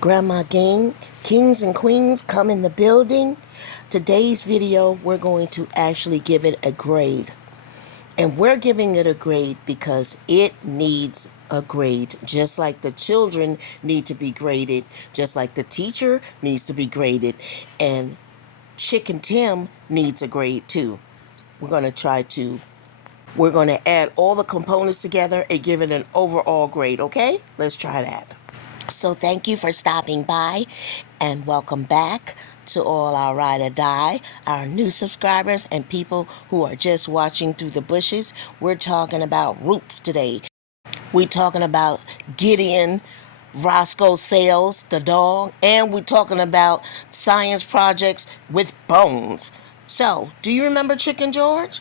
Grandma Gang, kings and queens, come in the building. Today's video, we're going to actually give it a grade. And we're giving it a grade because it needs a grade. Just like the children need to be graded, just like the teacher needs to be graded. And Chicken Tim needs a grade too. We're going to add all the components together and give it an overall grade, okay? Let's try that. So thank you for stopping by and welcome back to all our ride or die, our new subscribers and people who are just watching through the bushes. We're talking about roots today. We're talking about Gideon, Roscoe Sales, the dog, and we're talking about science projects with bones. So, do you remember Chicken George?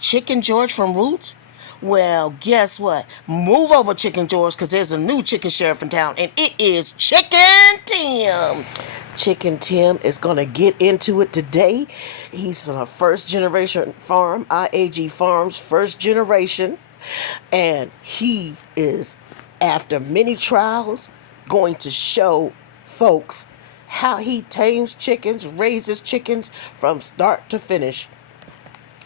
Chicken George from Roots? Well, guess what? Move over, Chicken George, because there's a new chicken sheriff in town, and it is Chicken Tim. Chicken Tim is going to get into it today. He's from a first generation farm, IAG Farms, first generation, and he is, after many trials, going to show folks how he tames chickens, raises chickens from start to finish.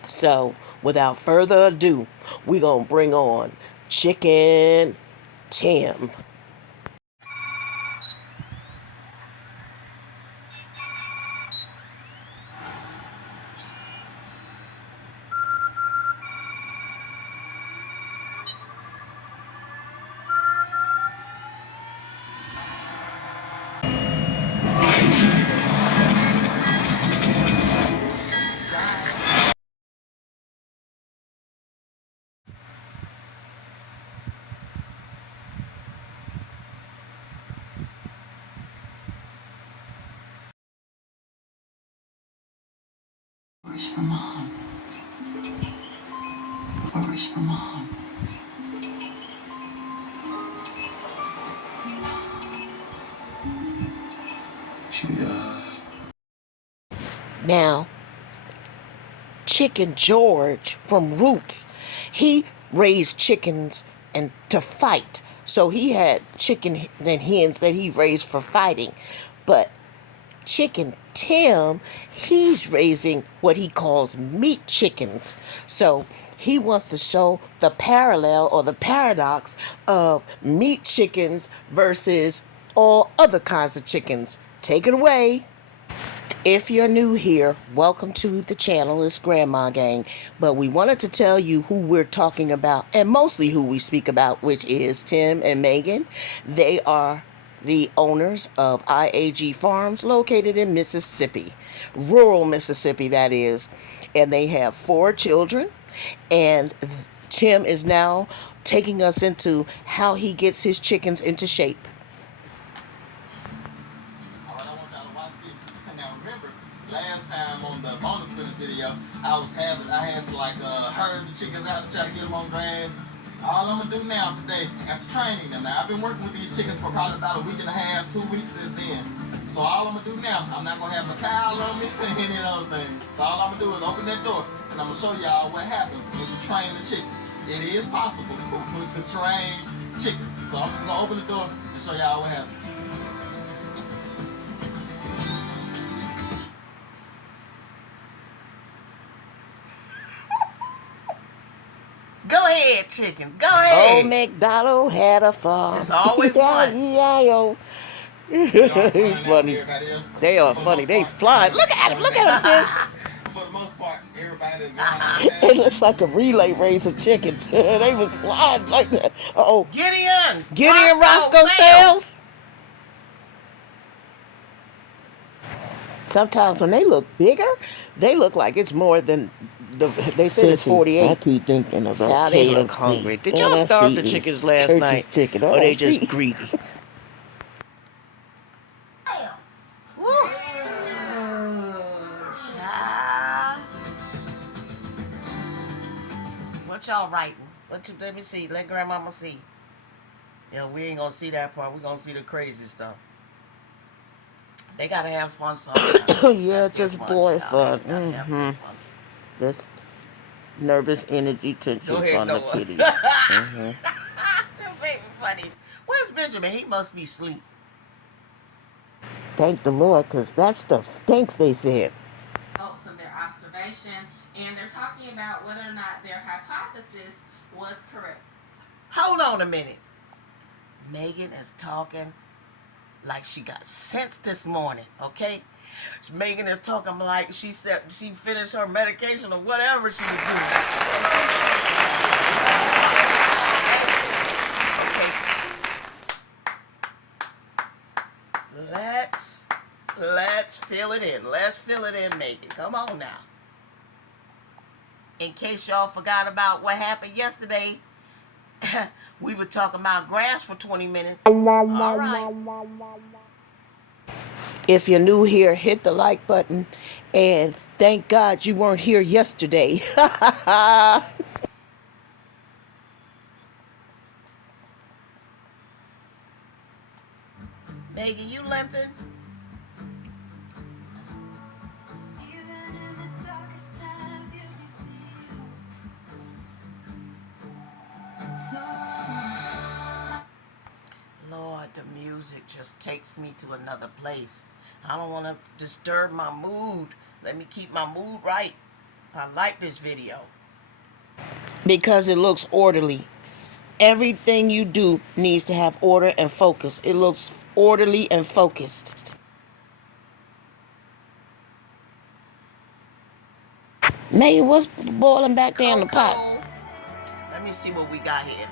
So, without further ado, we're going to bring on Chicken Tim. Where's your mom? Where's your mom? She Now, Chicken George from Roots, he raised chickens and to fight. So he had chicken and hens that he raised for fighting. But Chicken Tim, he's raising what he calls meat chickens. So he wants to show the parallel or the paradox of meat chickens versus all other kinds of chickens. Take it away. If you're new here, welcome to the channel. It's Grandma Gang. But we wanted to tell you who we're talking about, and mostly who we speak about, which is Tim and Megan. They are the owners of IAG Farms located in Mississippi, rural Mississippi, that is. And they have 4 children. And Tim is now taking us into how he gets his chickens into shape. Last time on the bonus for the video, I had to herd the chickens out to try to get them on grass. All I'm gonna do now today, after training them, now I've been working with these chickens for probably about a week and a half, 2 weeks since then. So all I'm gonna do now, I'm not gonna have a towel on me and any of those things. So all I'm gonna do is open that door and I'm gonna show y'all what happens when you train a chicken. It is possible to train chickens. So I'm just gonna open the door and show y'all what happens. Go ahead, chickens. Go ahead. Old MacDonald had a farm. It's always one. E-I-O. He's funny. They are funny. They fly. Look at him. Look at him, sis. For the most part, everybody is going It looks like a relay race of chickens. They was flying like that. Uh-oh. Gideon Roscoe Sales. Sometimes when they look bigger, they look like it's more than they said it's 48. I keep thinking about Now they look KFC. hungry. Did y'all starve the chickens last night? Chicken. Or they just greedy? What y'all writing? Let me see. Let Grandmama see. Yeah, we ain't gonna see that part. We gonna see the crazy stuff. They gotta have fun sometimes. Yeah, just boy fun. That's nervous energy tension on the kitty. Too baby funny. Where's Benjamin? He must be asleep. Thank the Lord, because that stuff stinks, they said. Results of their observation, and they're talking about whether or not their hypothesis was correct. Hold on a minute. Megan is talking like she got sense this morning, okay? Megan is talking like she said she finished her medication or whatever she was doing. Okay. Let's fill it in. Let's fill it in, Megan. Come on now. In case y'all forgot about what happened yesterday, we were talking about grass for 20 minutes. All right. If you're new here, hit the like button, and thank God you weren't here yesterday. Megan, you limping? Lord, the music just takes me to another place. I don't want to disturb my mood. Let me keep my mood right. I like this video. Because it looks orderly. Everything you do needs to have order and focus. It looks orderly and focused. Megan, what's boiling back there in the pot? Let me see what we got here.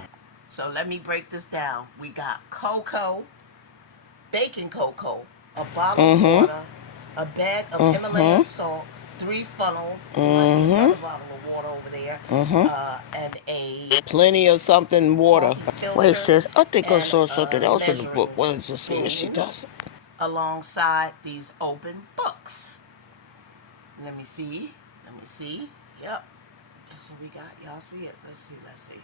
So let me break this down. We got cocoa, baking cocoa, a bottle of water, a bag of Himalayan salt, 3 funnels, another bottle of water over there, and a Plenty of something water. filter. Wait, sis, I think I and saw a something else in the measuring book. What is this here? She spoon does. alongside these open books. Let me see. Let me see. Yep. That's what we got. Y'all see it? Let's see. Let's see.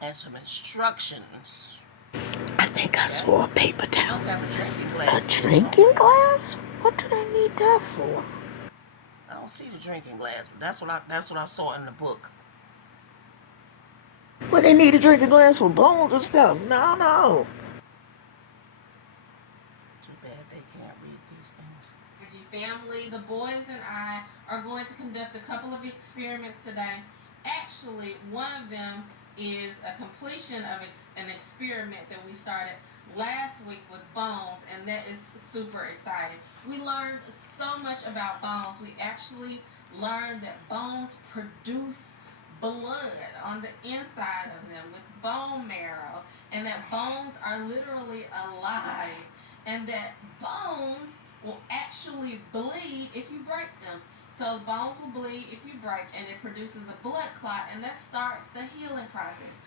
And some instructions. I think I saw a paper towel. Must have a drinking glass. A drinking glass? What do they need that for? I don't see the drinking glass, but that's what I saw in the book. What they need a drinking glass for? Bones and stuff? No. Too bad they can't read these things. Family, the boys and I are going to conduct a couple of experiments today. Actually, one of them is a completion of an experiment that we started last week with bones, and that is super exciting. We learned so much about bones. We actually learned that bones produce blood on the inside of them with bone marrow, and that bones are literally alive, and that bones will actually bleed if you break them. So bones will bleed if you break, and it produces a blood clot, and that starts the healing process.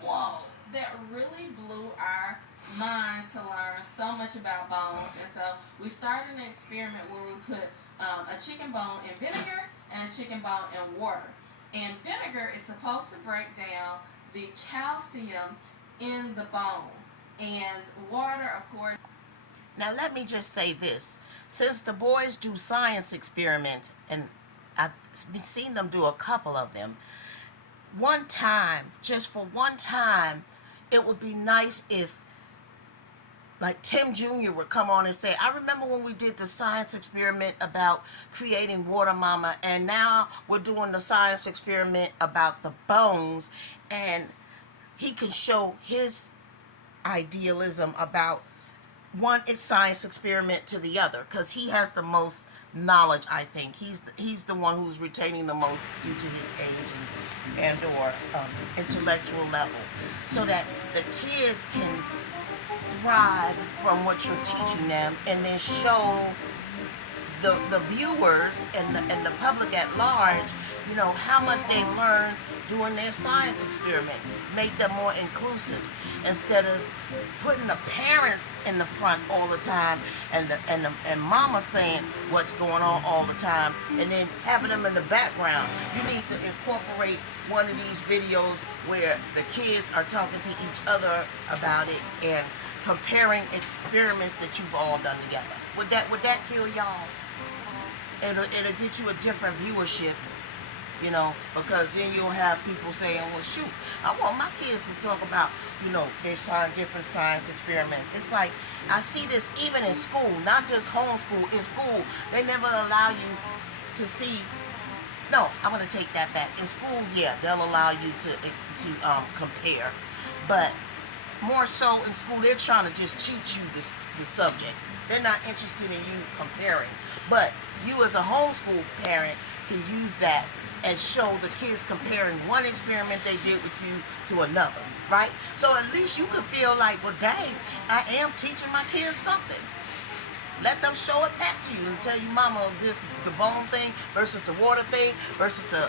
Whoa, that really blew our minds to learn so much about bones. And so we started an experiment where we put a chicken bone in vinegar and a chicken bone in water. And vinegar is supposed to break down the calcium in the bone. And water, of course. Now let me just say this. Since the boys do science experiments, and I've seen them do a couple of them, just for one time, it would be nice if, like, Tim Jr. would come on and say, I remember when we did the science experiment about creating water mama, and now we're doing the science experiment about the bones, and he can show his idealism about one science experiment to the other, because he has the most knowledge. I think he's the one who's retaining the most due to his age and or intellectual level, so that the kids can thrive from what you're teaching them, and then show the viewers and the public at large, how much they've learned doing their science experiments. Make them more inclusive instead of putting the parents in the front all the time and mama saying what's going on all the time and then having them in the background. You need to incorporate one of these videos where the kids are talking to each other about it and comparing experiments that you've all done together. Would that kill y'all? It'll get you a different viewership, you know, because then you'll have people saying, well, shoot, I want my kids to talk about, you know, their different science experiments. It's like, I see this even in school, not just homeschool. In school, they never allow you to see. No, I'm going to take that back. In school, yeah, they'll allow you to compare. But more so in school, they're trying to just teach you the subject. They're not interested in you comparing. But you as a homeschool parent can use that and show the kids comparing one experiment they did with you to another, right? So at least you can feel like, well, dang, I am teaching my kids something. Let them show it back to you and tell you, mama, this the bone thing versus the water thing versus the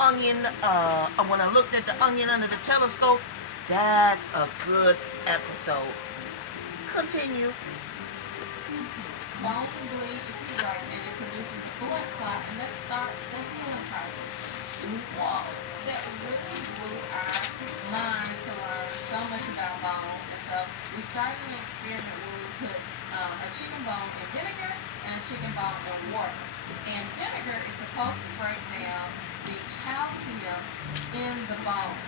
onion. When I looked at the onion under the telescope, that's a good episode. Continue. Bones will bleed if you right, and it produces a blood clot, and that starts the healing process. Whoa, that really blew our minds to learn so much about bones. And so we started an experiment where we put a chicken bone in vinegar and a chicken bone in water. And vinegar is supposed to break down the calcium in the bone.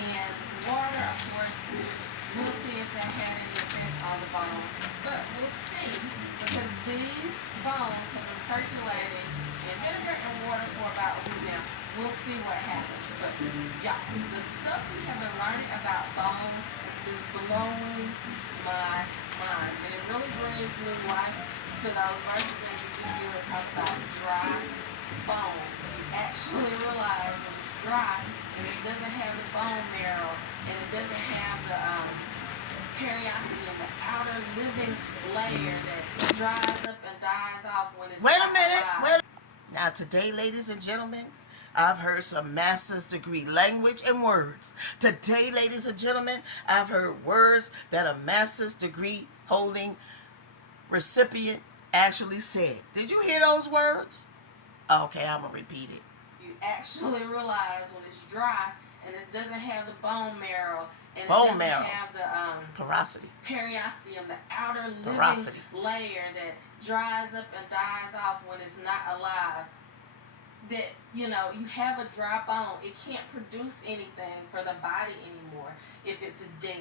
And water, of course, we'll see if that had any effect on the bone. But we'll see, because these bones have been percolating in vinegar and water for about a week now. We'll see what happens. But y'all, the stuff we have been learning about bones is blowing my mind. And it really brings new life to those verses in Ezekiel that talk about dry bones. You actually realize when it's dry and it doesn't have the bone marrow and it doesn't have the periosteum, the outer living layer that dries up and dies off when it's Wait a not minute. alive. Now today, ladies and gentlemen, I've heard some master's degree language and words. Today, ladies and gentlemen, I've heard words that a master's degree holding recipient actually said. Did you hear those words? Okay, I'm going to repeat it. You actually realize when it's dry and it doesn't have the bone marrow and Bone it doesn't marrow. have the Porosity. periosteum, the outer living Porosity. layer that dries up and dies off when it's not alive. That, you know, you have a dry bone. It can't produce anything for the body anymore if it's dead.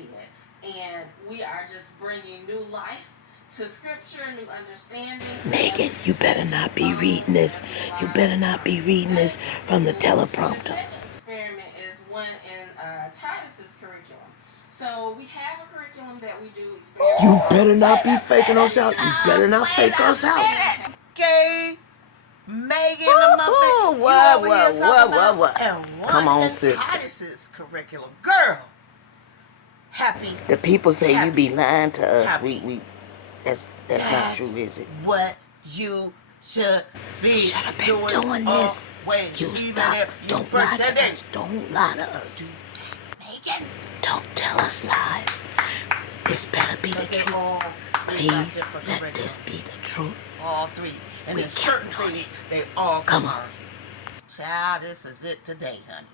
And we are just bringing new life to scripture, new understanding. Megan, you better not be reading this. You better not be reading this from the The teleprompter. second experiment is one in Titus's curriculum. So we have a curriculum that we do experiments. You better not be faking us out. You better not fake us out. Okay. Megan the Muppet. You over here talking about- what? And one Come on, in sis. Titus's curriculum. Girl. Happy. The people say you be lying to us. Happy. That's not true, is it? What you should be Should have been doing this. Wait, You stop. Don't lie to us. Don't lie to us. Megan. Don't tell us lies. This better be the truth. Please let this be the truth. All three. And We in certain counting on things, they all Come come on. Child, this is it today, honey.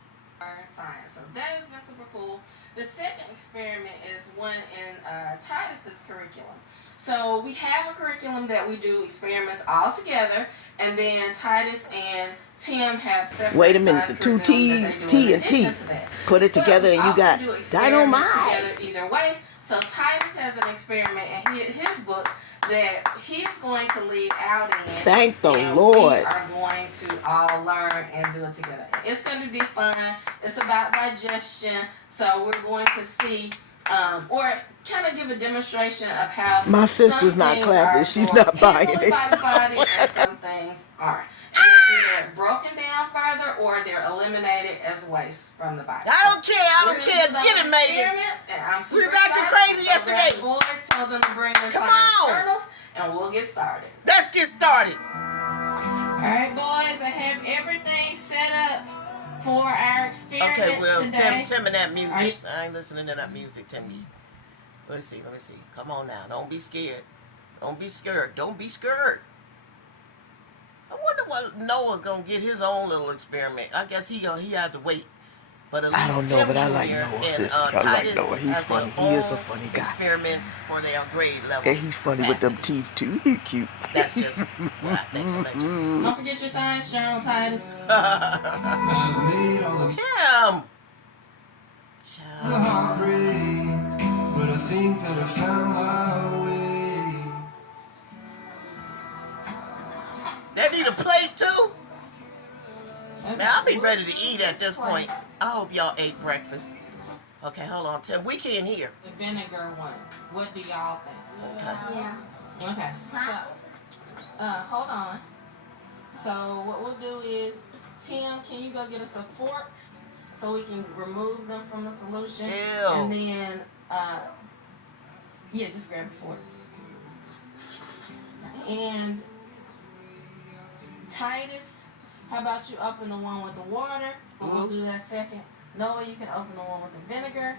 Science. So that has been super cool. The second experiment is one in Titus's curriculum. So we have a curriculum that we do experiments all together, and then Titus and Tim have separate. Wait a minute, size the two curriculum that T's, they do T in and T. addition to that. Put it But together we and you often got do experiments dynamite. together either way. So Titus has an experiment in his book that he's going to lead out in. Thank the and Lord. We are going to all learn and do it together. It's going to be fun. It's about digestion. So we're going to see, or kind of give a demonstration of how My sister's some not things clapping. are She's absorbed not buying easily it. by the body and some things aren't. And they're either broken down further or they're eliminated as waste from the body. I don't care. I We're don't gonna care. do those Get it, Megan. experiments, and I'm super was acting excited. crazy So yesterday. grab the boys, tell them to bring their Come science on. journals, and we'll get started. Let's get started. Alright, boys, I have everything set up for our experiments Okay, well, today. Tim and that Are you, music. I ain't listening to that music, Timmy. Let me see. Come on now. Don't be scared. Don't be scared. Don't be scared. I wonder what Noah gonna get his own little experiment. I guess he had to wait. But at I least don't know, Tim but I like Jr. Noah, and sis. I like Titus Noah. He's has their funny. He is a own funny guy. experiments for their grade level And he's funny with them capacity. teeth, too. He cute. That's just what I think allegedly. don't forget your science journal, Titus. Tim! But I think that I found my way. They need a plate too? Okay, Now I'll be we'll ready to use eat at this plate. point. I hope y'all ate breakfast. Okay, hold on, Tim. We can't hear. The vinegar one. What do y'all think? Okay. Yeah. Okay. So, hold on. So what we'll do is, Tim, can you go get us a fork so we can remove them from the solution? Ew. And then, yeah, just grab a fork. And Titus, how about you open the one with the water? But we'll do that second. Noah, you can open the one with the vinegar.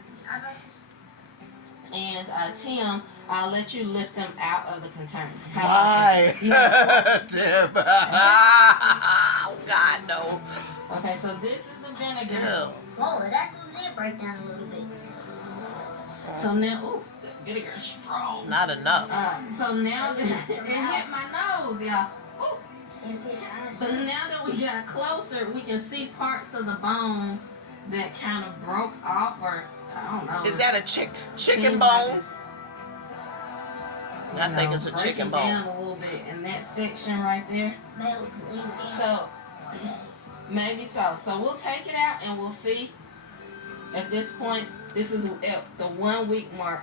And Tim, I'll let you lift them out of the container. Why? Yeah. Tim. Oh, God, no. Okay, so this is the vinegar. Ew. Whoa, it actually did break down a little bit. So now, ooh, the vinegar is strong. Not enough. So now that it hit my nose, y'all. Ooh. But now that we got closer, we can see parts of the bone that kind of broke off, or I don't know. Is that a chicken seems bone? like it's, I think it's a chicken breaking bone. down a little bit in that section right there. So maybe so. So we'll take it out and we'll see. At this point, this is at the 1 week mark.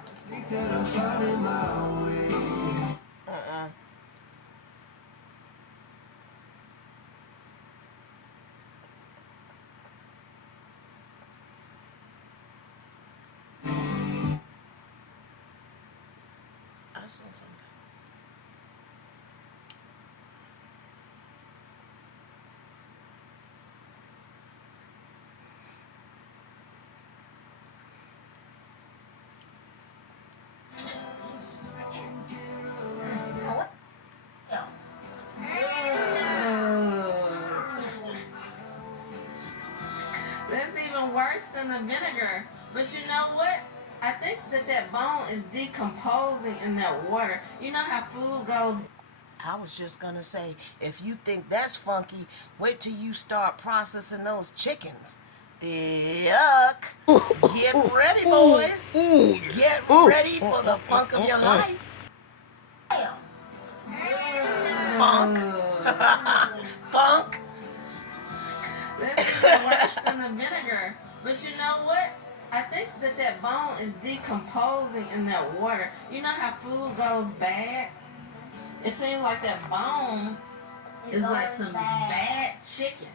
I saw something. That's even worse than the vinegar. But you know what? I think that bone is decomposing in that water. You know how food goes. I was just gonna say, if you think that's funky, wait till you start processing those chickens. Yuck. Get ready, boys. Get ready for the funk of your life. Funk. Funk. That's even worse than the vinegar. But you know what? I think that bone is decomposing in that water. You know how food goes bad? It seems like that bone is like some bad chicken.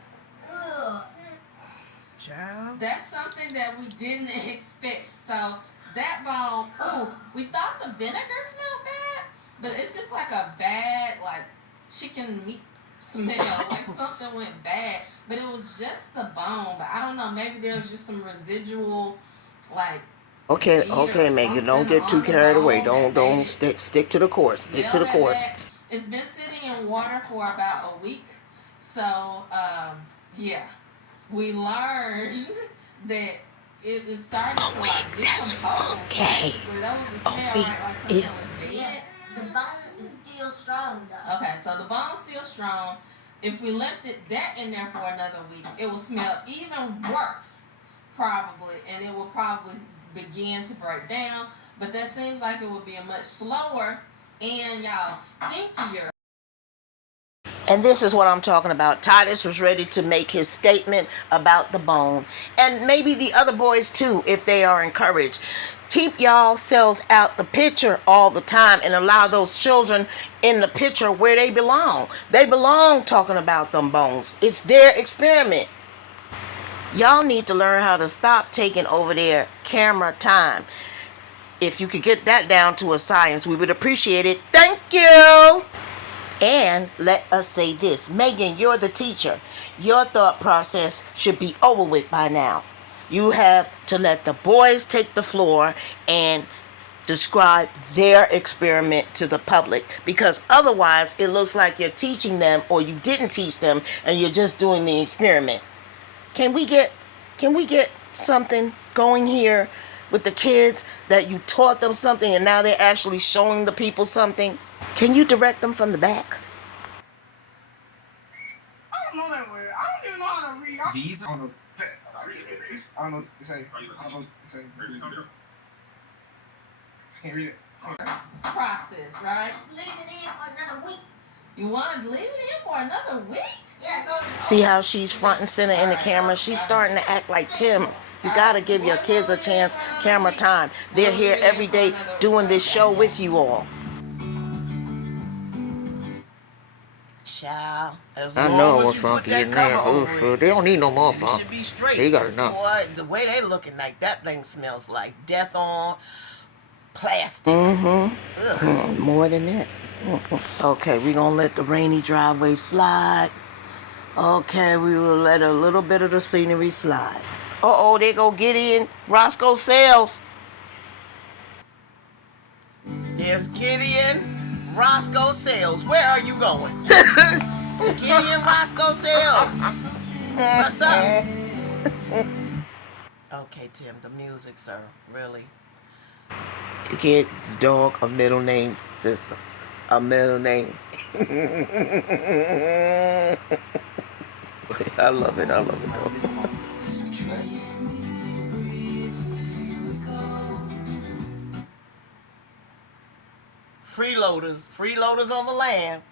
Child. That's something that we didn't expect. So that bone, ooh, we thought the vinegar smelled bad, but it's just like a bad, like chicken meat smell. Like something went bad, but it was just the bone. But I don't know, maybe there was just some residual, like. Okay, meat or Megan, don't something get too on the carried away. bone that Don't made it stick to the course. Stick to the smell that course. bad. It's been sitting in water for about a week. So, yeah. We learned that it started to like decompose. Basically, that was the smell, right? Like something was Yeah, dead. the bone is still strong though. Okay, so the bone's still strong. If we left that in there for another week, it will smell even worse, probably, and it will probably begin to break down. But that seems like it would be a much slower and y'all stinkier. And this is what I'm talking about. Titus was ready to make his statement about the bone. And maybe the other boys too, if they are encouraged. Keep y'all selves out the picture all the time and allow those children in the picture where they belong. They belong talking about them bones. It's their experiment. Y'all need to learn how to stop taking over their camera time. If you could get that down to a science, we would appreciate it. Thank you. And let us say this, Megan, you're the teacher. Your thought process should be over with by now. You have to let the boys take the floor and describe their experiment to the public, because otherwise it looks like you're teaching them or you didn't teach them and you're just doing the experiment. Can we get something going here with the kids, that you taught them something and now they're actually showing the people something? Can you direct them from the back? I don't know that word. I don't even know how to read. These are. I don't know. I don't know what to say. I don't know what to say. I can't read it. Process, right? Just leave it in for another week. You want to leave it in for another week? Yeah, so. See how she's front and center in the camera? She's starting to act like Tim. You gotta give your kids a chance, camera time. They're here every day doing this show with you all. Child, as I long know as what's you put funky that in there. cover over it, They don't need no more you funk. should be straight. They got enough. Boy, the way they looking like that thing smells like death on plastic. More than that. Okay, we're gonna let the rainy driveway slide. Okay, we will let a little bit of the scenery slide. Uh-oh, they go Gideon. Roscoe Sales. There's Gideon Roscoe Sales. Where are you going? Gideon Roscoe Sales. What's up? Okay, Tim, the music, sir. Really? You get the dog a middle name, sister. A middle name. I love it. I love it, though. Freeloaders on the land.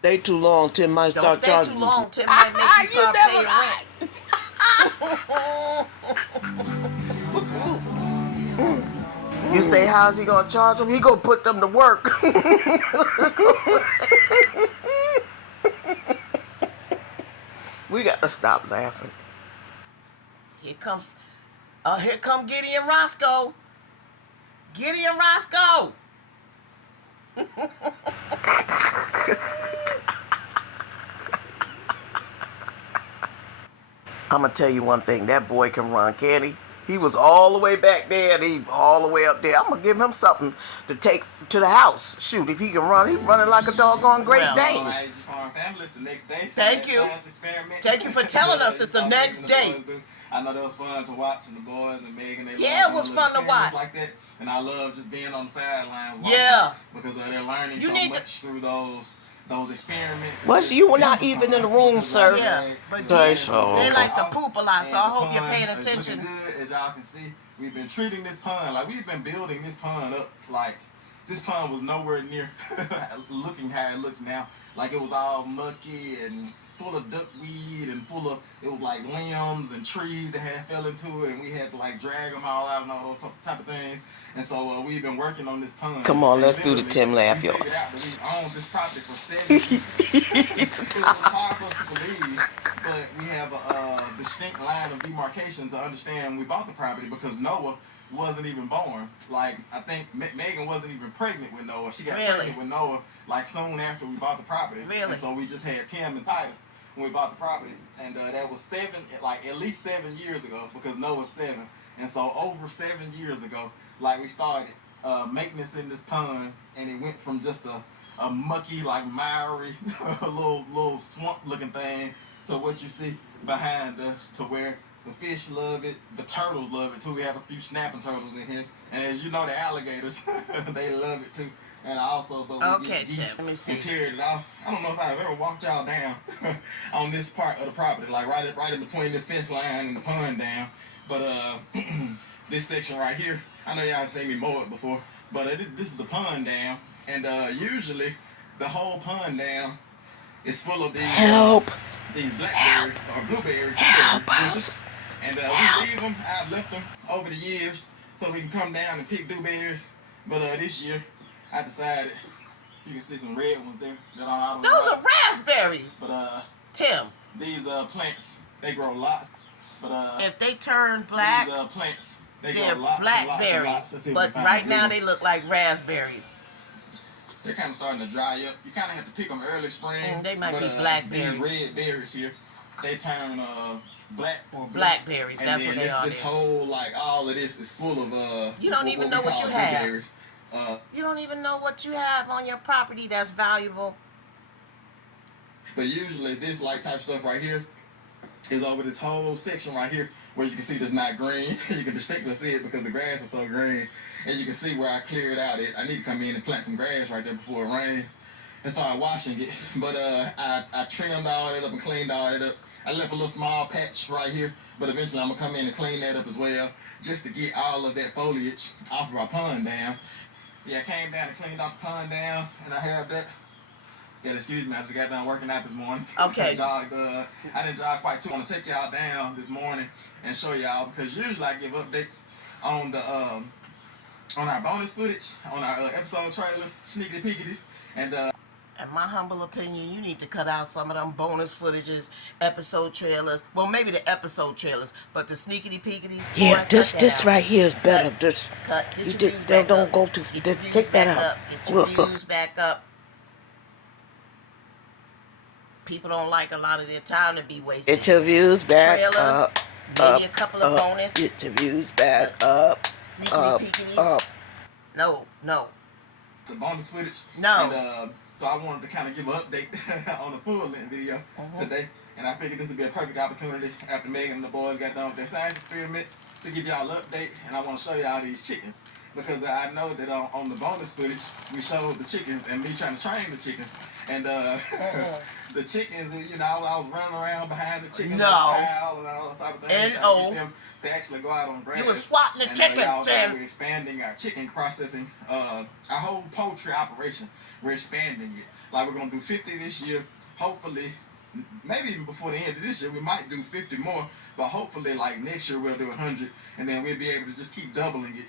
Stay too long, Tim might Don't start stay charging too you. long. Tim might make you pay rent. You say, how's he gonna charge them? He gonna put them to work. We got to stop laughing. Here come Gideon Roscoe. Gideon Roscoe. I'm gonna tell you one thing. That boy can run, can't he? He was all the way back there and he all the way up there. I'm gonna give him something to take to the house. Shoot, if he can run, he's running like a doggone Great Well, Dane. IAG Farm family, it's the next day. Thank you. Science experiment. Thank you for telling us it's the next day. I know that was fun to watch, and the boys and Megan, they Yeah, love it was doing fun to little watch. experiments like that. And I love just being on the sideline watching, Yeah. because they're learning You so need to- much through those experiments. Well, you were not even in the room, sir. Yeah, but Okay, Gideon, so- they like to poop a lot, so I And the hope you're pond paying is attention. looking good, as y'all can see. We've been treating this pond like we've been building this pond up like this pond was nowhere near looking how it looks now. Like it was all mucky and full of duckweed and full of, it was like limbs and trees that had fell into it, and we had to like drag them all out and all those type of things. And so we've been working on this pond. Come on, And let's do the literally, Tim laugh, we yo. figured out that we've owned this property for 7 years. It was hard for us to believe, but we have a distinct line of demarcation to understand when we bought the property, because Noah wasn't even born. Like, I think Megan wasn't even pregnant with Noah. She got Really? pregnant with Noah like soon after we bought the property. Really? And so we just had Tim and Titus when we bought the property. And that was at least 7 years ago, because Noah's 7. And so over 7 years ago, like, we started maintenance in this pond, and it went from just a mucky, like miry, little swamp looking thing, to what you see behind us, to where the fish love it, the turtles love it too. We have a few snapping turtles in here, and as you know, the alligators they love it too. And also, but we Okay, get geese Tim, let me see. and tear it off. I don't know if I've ever walked y'all down on this part of the property, like right in between this fence line and the pond down. But this section right here, I know y'all have seen me mow it before, but this is the pond dam, and usually the whole pond dam is full of these blackberry or blueberry bushes, and we leave them. I've left them over the years so we can come down and pick dewberries. But this year, I decided, you can see some red ones there that are out of Those are raspberries, But Tim. these plants, they grow lots. But If they turn black, these plants, they they're grow lots and lots and lots. blackberries. Let's see if we But can find right a now good they one. look like raspberries. they're kind of starting to dry up. You kind of have to pick them early spring. They might be These blackberries. red berries here, they turn black or blue. Blackberries, And that's then what they are. This whole, like, all of this is full of you don't even know what you have. You don't even know what you have on your property that's valuable. But usually this like type stuff right here is over this whole section right here where you can see there's not green. You can distinctly see it because the grass is so green. And you can see where I cleared out it. I need to come in and plant some grass right there before it rains and start washing it. But I trimmed all that up and cleaned all that up. I left a little small patch right here, but eventually I'm going to come in and clean that up as well just to get all of that foliage off of our pond dam. Yeah, I came down and cleaned off the pond dam, and I have that. Yeah, excuse me, I just got done working out this morning. Okay. I didn't jog quite too. I want to take y'all down this morning and show y'all, because usually I give updates on the on our bonus footage, on our episode trailers, sneaky peekities, and in my humble opinion, you need to cut out some of them bonus footages, episode trailers. Well, maybe the episode trailers, but the sneakity peekities. Yeah, boy, this right here is better. This Cut. you Get your did, views they back don't up. go to Get your views take that back out. up. Get your Look. views back up. People don't like a lot of their time to be wasted. Get your views back Trailers, up. maybe a couple of bonus. Get your views back up. Sneakity peekities. Up. No. the bonus footage. No. And so I wanted to kind of give an update on the full length video today. And I figured this would be a perfect opportunity after Megan and the boys got done with their science experiment to give y'all an update. And I want to show y'all these chickens. Because I know that on the bonus footage, we showed the chickens and me trying to train the chickens. And the chickens, you know, I was running around behind the chickens and all those type of things. Trying to get them to actually go out on grass. You were swatting the chickens, y'all know Tim. we're expanding our chicken processing, our whole poultry operation. We're expanding it. Like we're going to do 50 this year. Hopefully, maybe even before the end of this year, we might do 50 more. But hopefully, like next year, we'll do 100. And then we'll be able to just keep doubling it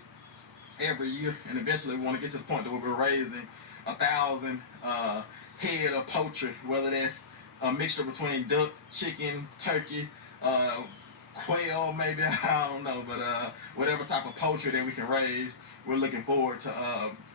every year, and eventually we want to get to the point that we're raising 1,000 head of poultry, whether that's a mixture between duck, chicken, turkey, quail, maybe, I don't know, but whatever type of poultry that we can raise, we're looking forward to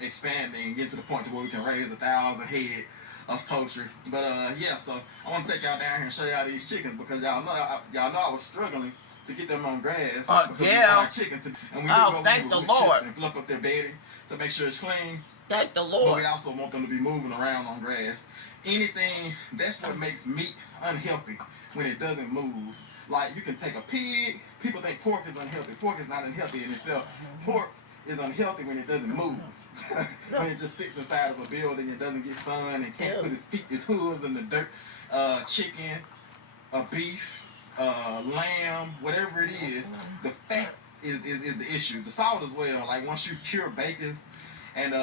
expanding and get to the point to where we can raise 1,000 head of poultry. But yeah, so I want to take y'all down here and show y'all these chickens, because y'all know I was struggling to get them on grass. Because we want our chicken to, and we do thank the with Lord. chips and fluff up their bedding to make sure it's clean. Thank the But Lord. we also want them to be moving around on grass. Anything, that's what makes meat unhealthy, when it doesn't move. Like you can take a pig, people think pork is unhealthy. Pork is not unhealthy in itself. Pork is unhealthy when it doesn't move. When it just sits inside of a building and doesn't get sun and can't put his hooves in the dirt. Chicken, beef, lamb, whatever it is, the fat is the issue. The salt as well. Like once you cure bacons and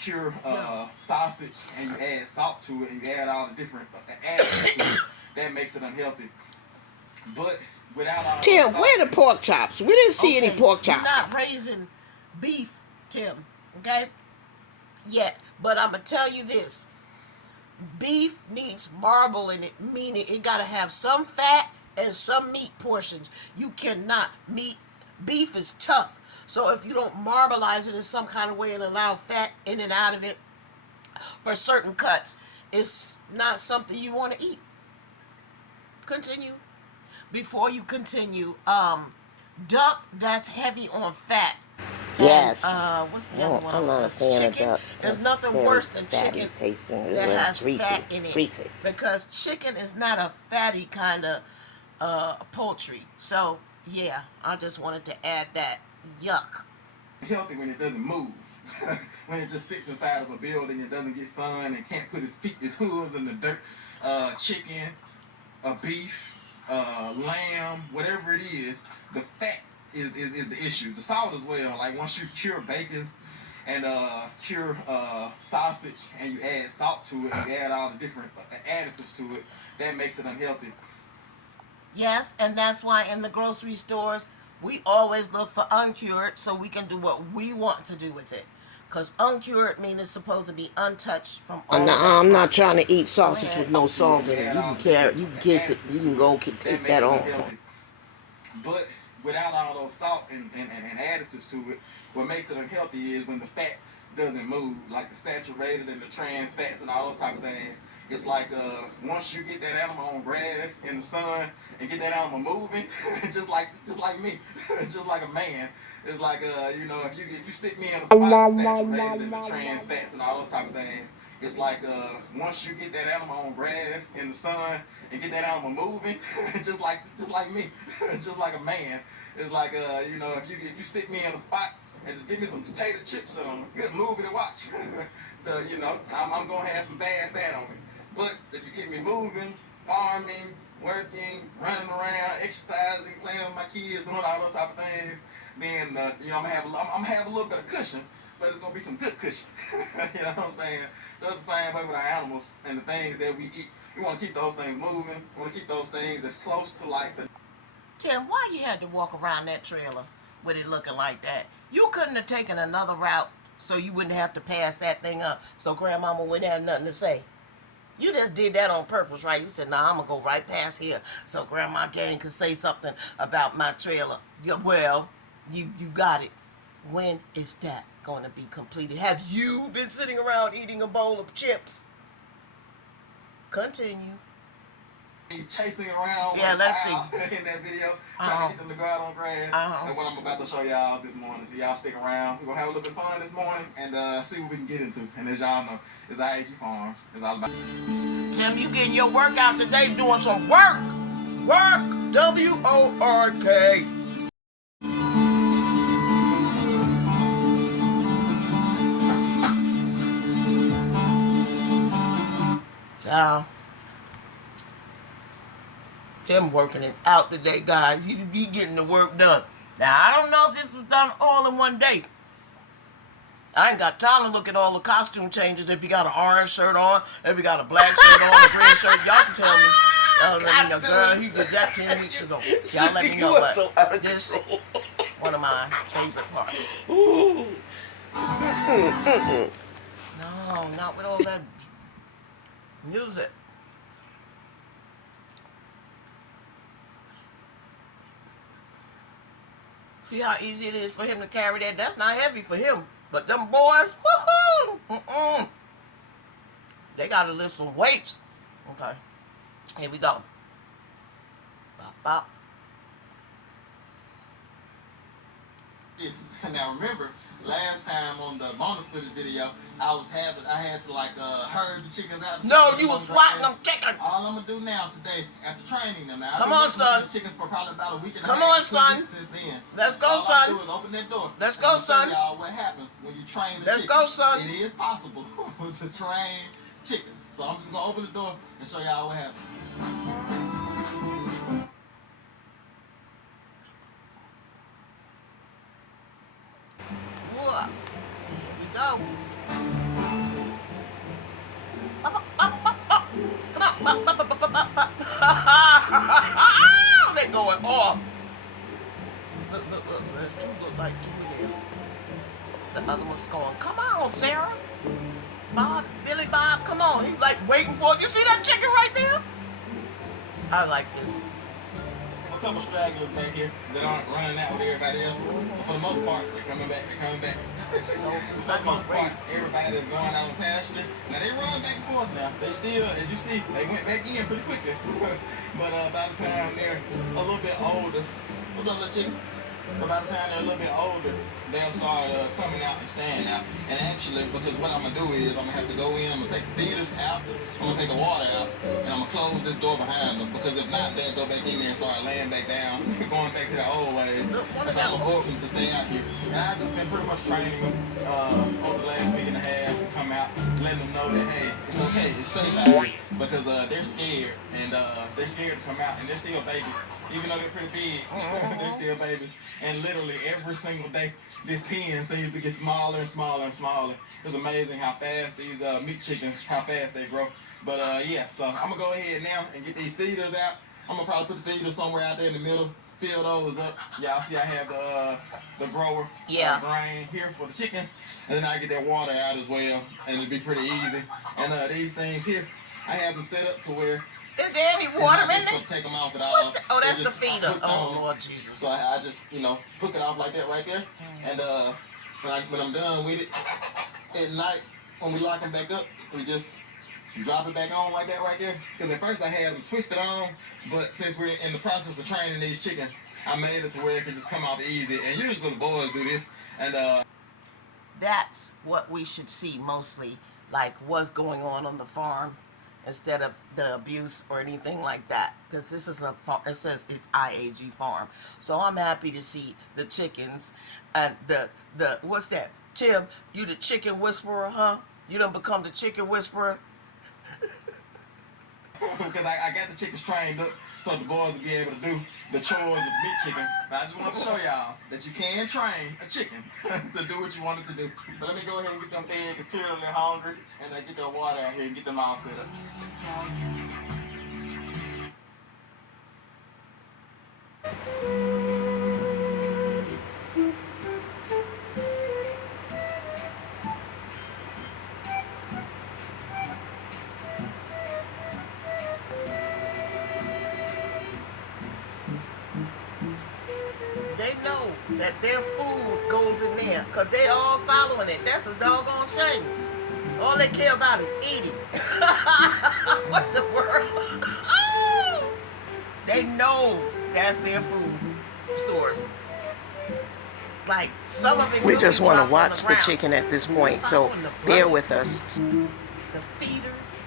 cure sausage and you add salt to it and you add all the different additives to it, that makes it unhealthy. But without all Tim, salt, where the pork chops? We didn't see any pork chops. You're not raising beef, Tim, okay? Yet. But I'm going to tell you this. Beef needs marble in it, meaning it got to have some fat and some meat portions. You cannot beef is tough. So if you don't marbleize it in some kind of way and allow fat in and out of it for certain cuts, it's not something you want to eat. Continue. Before you continue, duck that's heavy on fat. Yes. And, what's the other one? I'm not a fan of duck. There's nothing worse than chicken tasting. that has fat in it. Because chicken is not a fatty kind of poultry. So, yeah, I just wanted to add that. Yuck. Healthy when it doesn't move. When it just sits inside of a building and doesn't get sun and can't put his hooves in the dirt. Chicken, beef, lamb, whatever it is, the fat is the issue. The salt as well. Like once you cure bacons and cure sausage and you add salt to it and you add all the different additives to it, that makes it unhealthy. Yes, and that's why in the grocery stores we always look for uncured so we can do what we want to do with it. Because uncured means it's supposed to be untouched from all I'm not trying to eat sausage with no salt in it. You can carry, you can kiss it, you can go take that on. But without all those salt and additives to it, what makes it unhealthy is when the fat doesn't move, like the saturated and the trans fats and all those type of things. It's like once you get that animal on grass in the sun and get that animal moving, just like me, just like a man. It's like you know, if you sit me in a spot saturated in the trans fats and all those type of things, it's like once you get that animal on grass in the sun and get that animal moving, just like me, just like a man. It's like you know, if you sit me in a spot and just give me some potato chips and a good movie to watch, you know, I'm gonna have some bad fat on me. But if you get me moving, farming, working, running around, exercising, playing with my kids, doing all those type of things, then you know, I'm gonna have a little bit of cushion, but it's gonna be some good cushion. You know what I'm saying? So it's the same way with our animals and the things that we eat. We want to keep those things moving. We want to keep those things as close to like the. Tim, why you had to walk around that trailer with it looking like that? You couldn't have taken another route so you wouldn't have to pass that thing up so grandmama wouldn't have nothing to say. You just did that on purpose, right? You said, nah, I'm going to go right past here so Grandma Gang can say something about my trailer. Yeah, well, you got it. When is that going to be completed? Have you been sitting around eating a bowl of chips? Continue. Chasing around yeah, let's see. In that video, trying to get them to go out on grass. And what I'm about to show y'all this morning. So y'all stick around. We're going to have a little bit of fun this morning and see what we can get into. And as y'all know, it's IAG Farms. It's all about. Tim, you getting your workout today, doing some work. Work. W-O-R-K. So, Tim working it out today, guys. He getting the work done. Now, I don't know if this was done all in one day. I ain't got time to look at all the costume changes. If you got an orange shirt on, if you got a black shirt on, a green shirt, y'all can tell me. Y'all let me know, girl, he did that 10 weeks ago. Y'all let me know, but this one of my favorite parts. No, not with all that music. See how easy it is for him to carry that? That's not heavy for him. But them boys, woohoo! They gotta lift some weights. Okay, here we go. Bop, bop. Now remember, last time on the bonus footage video, I had to like herd the chickens out. No, you was swatting them chickens. All I'm gonna do now today, after training them, now come on, son. These chickens for probably about a week and a come half. on, son. Since then, let's go, all son. I do is open that door. Let's go, son. Show y'all what happens when you train the let's chickens. go, son. It is possible to train chickens. So I'm just gonna open the door and show y'all what happens. Here we go. They're going off. Look, there's two, look like two in there. The other one's going, come on, Sarah. Bob, Billy Bob, come on. He's like waiting for it. You see that chicken right there? I like this. A couple stragglers back here that aren't running out with everybody else. For the most part, they're coming back. So, for the most part, everybody is going out on pasture. Now they run back and forth now. They still, as you see, they went back in pretty quickly. But by the time they're a little bit older, what's up, little chicken? But by the time they're a little bit older, they'll start coming out and staying out. And actually, because what I'm going to do is I'm going to have to go in, I'm going to take the feeders out, I'm going to take the water out, and I'm going to close this door behind them. Because if not, they'll go back in there and start laying back down, going back to the old ways. So I'm going to force them to stay out here. And I've just been pretty much training them over the last week and a half to come out, letting them know that, hey, it's okay, it's safe out here. Because they're scared, and they're scared to come out, and they're still babies. Even though they're pretty big, they're still babies. And literally every single day, this pen seems to get smaller and smaller and smaller. It's amazing how fast these meat chickens, how fast they grow. But yeah, so I'm gonna go ahead now and get these feeders out. I'm gonna probably put the feeders somewhere out there in the middle, fill those up. Y'all see I have the grower grain here for the chickens. And then I get that water out as well, and it'll be pretty easy. And these things here, I have them set up to where is there any water in there? Take them off at all. What's the, oh, that's the feeder. Oh, Lord Jesus. So I just, hook it off like that right there. And when I'm done with it, at night when we lock them back up, we just drop it back on like that right there. Because at first I had them twisted on, but since we're in the process of training these chickens, I made it to where it can just come off easy. And usually the boys do this. And That's what we should see mostly, like what's going on the farm, instead of the abuse or anything like that. Because this is it says it's IAG Farm. So I'm happy to see the chickens and the what's that? Tim, you the chicken whisperer, huh? You done become the chicken whisperer? because I got the chickens trained up so the boys will be able to do the chores with the meat chickens. But I just want to show y'all that you can train a chicken to do what you want it to do. So let me go ahead and get them fed because clearly they're hungry, and get their water out here and get them all set up. They know that their food goes in there because they all following it. That's a doggone shame. All they care about is eating. What the world? They know that's their food source. Like some of it. We could just be want dropped to on watch the ground. chicken at this point, so Following the bear bucket. with us. The feeders.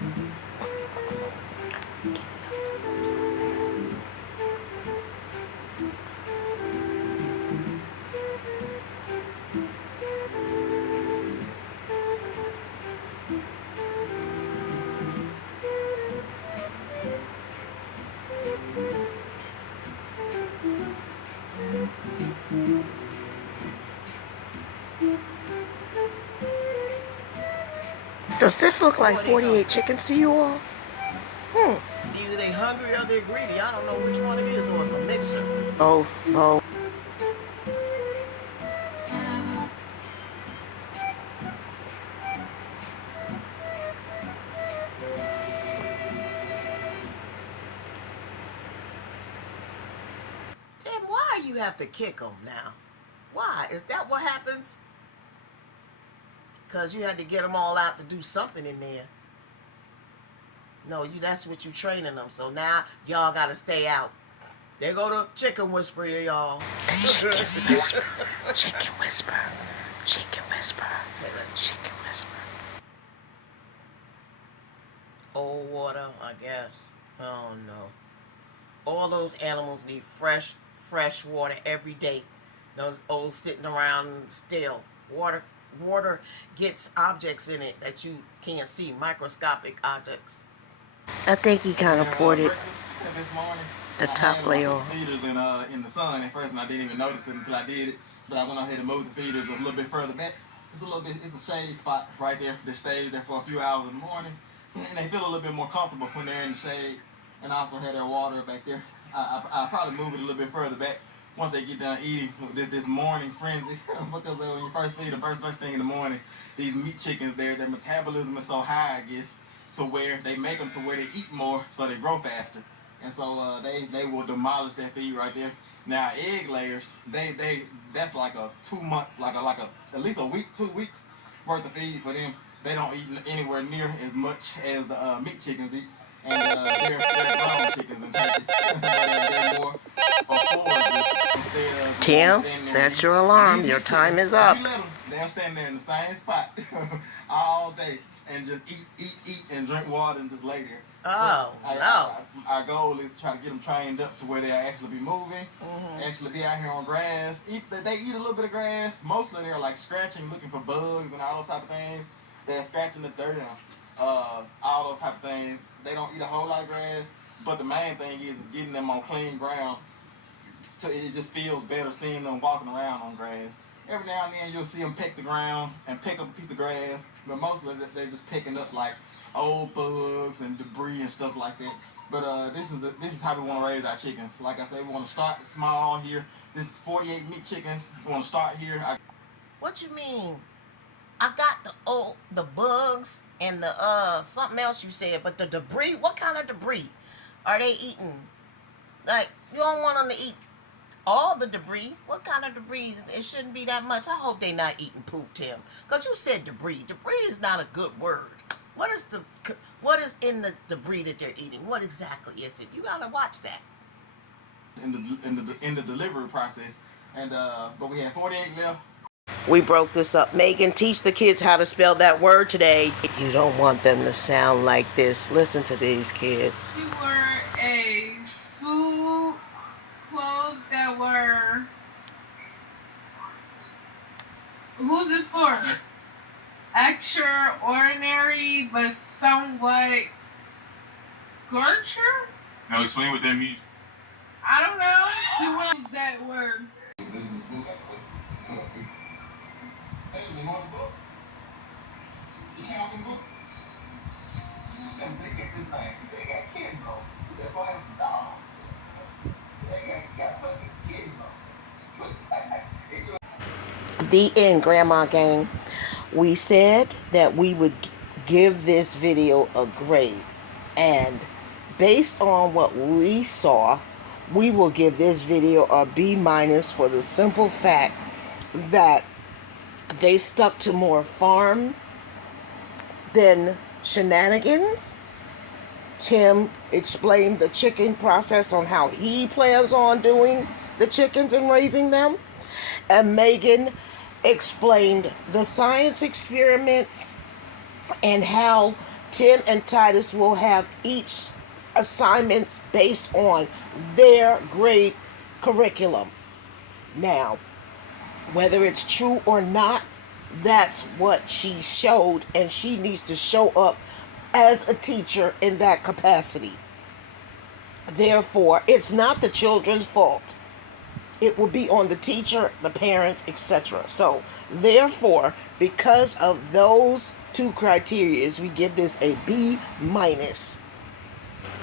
Let's see what's going on. Does this look like 48 chickens to you all? Either they hungry or they're greedy. I don't know which one it is, or it's a mixture. Oh. Then why you have to kick them now? Why? Is that what happens? Because you had to get them all out to do something in there. No, that's what you training them. So now y'all got to stay out. There go the chicken whisperer, y'all. Chicken whisper. Chicken whisper. Chicken whisper. Okay, let's Chicken whisper. old water, I guess. Oh no. All those animals need fresh water every day. Those old sitting around still. Water gets objects in it that you can't see, microscopic objects. I think he kind of poured it Breakfast this morning. the I top had layer my on. feeders in the sun at first, and I didn't even notice it until I did it. But I went ahead and moved the feeders a little bit further back. It's a shade spot right there that stays there for a few hours in the morning, and they feel a little bit more comfortable when they're in the shade. And I also had their water back there. I probably move it a little bit further back once they get done eating this morning frenzy. Because when you first feed them first thing in the morning, these meat chickens, their metabolism is so high, I guess, to where they make them to where they eat more so they grow faster. And so they will demolish that feed right there. Now egg layers, that's like a 2 months, like a at least a week, 2 weeks worth of feed for them. They don't eat anywhere near as much as the meat chickens eat. And they're grown chickens and turkeys. They're more foragers instead of Tim, standing there. that's your alarm. These Your meat time chickens, is up. if you let them, they'll stand there in the same spot all day and just eat, and drink water and just lay there. Oh, no. Our goal is to try to get them trained up to where they'll actually be moving, actually be out here on grass. They eat a little bit of grass. Mostly they're like scratching, looking for bugs and all those type of things. They're scratching the dirt and all those type of things. They don't eat a whole lot of grass, but the main thing is getting them on clean ground. So it just feels better seeing them walking around on grass. Every now and then you'll see them peck the ground and pick up a piece of grass, but mostly they're just picking up like old bugs and debris and stuff like that. But this is how we want to raise our chickens. Like I said, we want to start small here. This is 48 meat chickens. We want to start here. What you mean? I got the bugs and the something else you said, but the debris. What kind of debris are they eating? Like, you don't want them to eat All the debris. What kind of debris? It shouldn't be that much. I hope they not eating poop, Tim. Because you said debris. Debris is not a good word. What is in the debris that they're eating? What exactly is it? You gotta watch that. In the delivery process, and but we had 48 left. We broke this up. Megan, teach the kids how to spell that word today. You don't want them to sound like this. Listen to these kids. We were a suit clothes that were. Who's this for? Extraordinary, but somewhat Gertrude? Now explain what that means. I don't know. Who was that word? The end, Grandma Gang. We said that we would give this video a grade, and based on what we saw, we will give this video a B- for the simple fact that they stuck to more farm than shenanigans. Tim explained the chicken process on how he plans on doing the chickens and raising them, and Megan explained the science experiments and how Tim and Titus will have each assignments based on their grade curriculum. Now, whether it's true or not, that's what she showed, and she needs to show up as a teacher in that capacity. Therefore, it's not the children's fault. It will be on the teacher, the parents, etc. So, therefore, because of those two criteria, we give this a B-.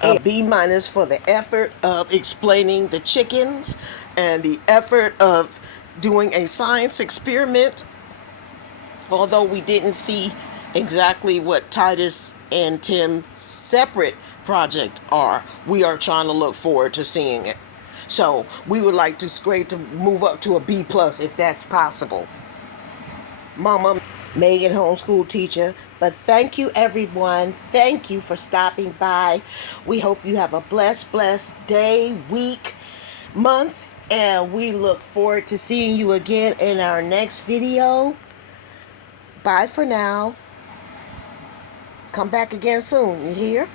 A B- for the effort of explaining the chickens and the effort of doing a science experiment. Although we didn't see exactly what Titus and Tim's separate project are, we are trying to look forward to seeing it. So we would like to grade to move up to a B+ if that's possible. Mama Megan, homeschool teacher. But thank you, everyone. Thank you for stopping by. We hope you have a blessed day, week, month, and we look forward to seeing you again in our next video. Bye for now. Come back again soon, you hear?